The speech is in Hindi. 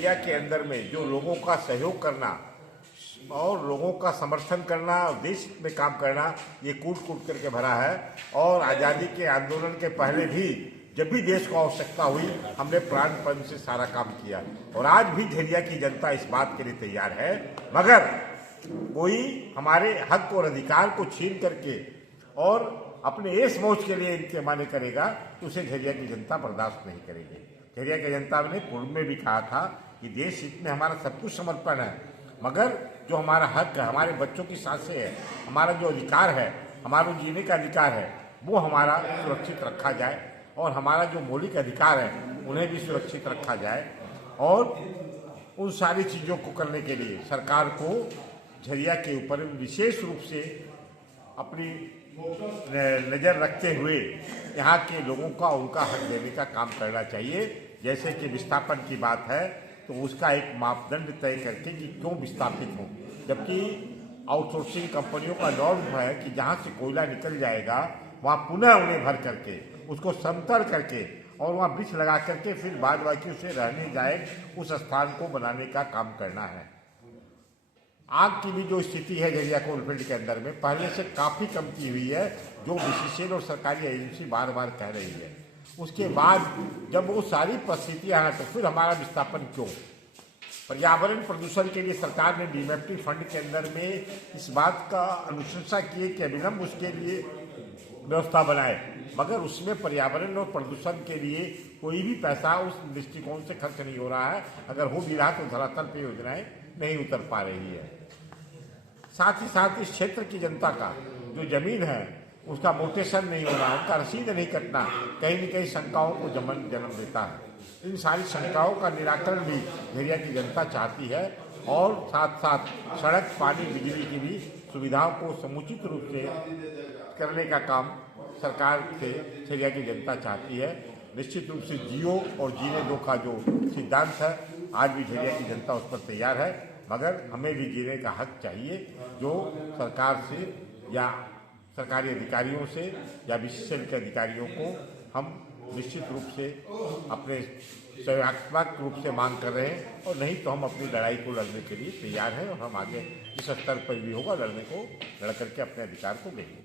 झरिया के अंदर में जो लोगों का सहयोग करना और लोगों का समर्थन करना, देश में काम करना, ये कूट कूट करके भरा है। और आज़ादी के आंदोलन के पहले भी जब भी देश को आवश्यकता हुई, हमने प्राणपण से सारा काम किया और आज भी झरिया की जनता इस बात के लिए तैयार है। मगर कोई हमारे हक और अधिकार को छीन करके और अपने ऐश मौज के लिए इनके माने करेगा तो उसे झरिया की जनता बर्दाश्त नहीं करेगी। झरिया की जनता ने पूर्व में भी कहा था कि देश हित में हमारा सब कुछ समर्पण है, मगर जो हमारा हक है, हमारे बच्चों की सांसें है, हमारा जो अधिकार है, हमारा जीने का अधिकार है, वो हमारा सुरक्षित रखा जाए और हमारा जो मौलिक अधिकार है उन्हें भी सुरक्षित रखा जाए। और उन सारी चीज़ों को करने के लिए सरकार को झरिया के ऊपर विशेष रूप से अपनी नज़र रखते हुए यहाँ के लोगों का उनका हक देने का काम करना चाहिए। जैसे कि विस्थापन की बात है तो उसका एक मापदंड तय करके कि क्यों विस्थापित हो, जबकि आउटसोर्सिंग कंपनियों का नॉर्म है कि जहाँ से कोयला निकल जाएगा वहाँ पुनः उन्हें भर करके उसको समतल करके और वहाँ वृक्ष लगा करके फिर बाद बाकी उसे रहने जाए उस स्थान को बनाने का काम करना है। आग की भी जो स्थिति है झरिया कोलफील्ड के अंदर में पहले से काफ़ी कमती हुई है, जो बीसीसीएल और सरकारी एजेंसी बार बार कह रही है। उसके बाद जब वो सारी परिस्थितियाँ हैं तो फिर हमारा विस्थापन क्यों? पर्यावरण प्रदूषण के लिए सरकार ने डीमैप्टी फंड के अंदर में इस बात का अनुशंसा की कि अविलंब उसके लिए व्यवस्था बनाए, मगर उसमें पर्यावरण और प्रदूषण के लिए कोई भी पैसा उस दृष्टिकोण से खर्च नहीं हो रहा है। अगर हो भी रहा तो धरातल पर योजनाएं नहीं उतर पा रही है। साथ ही साथ इस क्षेत्र की जनता का जो जमीन है उसका मोटेशन नहीं होना, उनका रसीद नहीं कटना कहीं न कहीं शंकाओं को जन्म देता है। इन सारी शंकाओं का निराकरण भी झरिया की जनता चाहती है और साथ साथ सड़क, पानी, बिजली की भी सुविधाओं को समुचित रूप से करने का काम सरकार से झरिया की जनता चाहती है। निश्चित रूप से जियो और जीने दो का जो सिद्धांत है आज भी झरिया की जनता उस पर तैयार है, मगर हमें भी जीने का हक चाहिए जो सरकार से या सरकारी अधिकारियों से या बीसीसीएल के अधिकारियों को हम निश्चित रूप से अपने सहयोगात्मक रूप से मांग कर रहे हैं। और नहीं तो हम अपनी लड़ाई को लड़ने के लिए तैयार हैं और हम आगे जिस स्तर पर भी होगा लड़ने को लड़ करके अपने अधिकार को लेंगे।